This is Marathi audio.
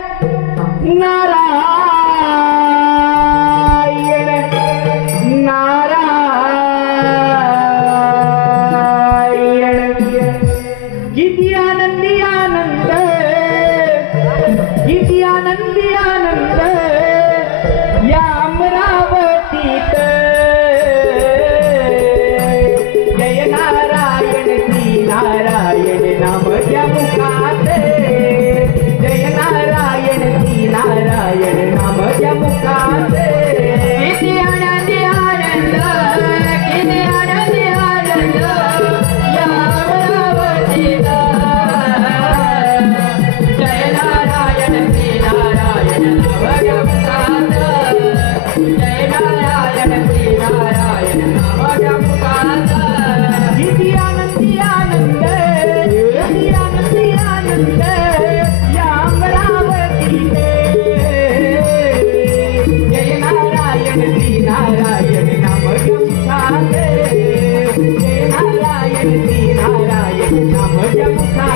नारायण नारायण किती आनंदी आनंद, किती आनंदी आनंद या अमरावतीत। जय नारायण श्री नारायण नाम घ्या मुखात, जय नारायण श्री नारायण नाम घ्या मुखात। किती आनंदी आनंद, किती आनंदी आनंद या अमरावतीत। जय नारायण श्री नारायण नाम घ्या मुखात, जय नारायण श्री नारायण नाम घ्या मुखात। किती आनंदी आनंद, किती आनंदी आनंद या अमरावतीत। जय नारायण श्री नारायण नाम घ्या मुखात, जय नारायण श्री नारायण नाम घ्या मुखात।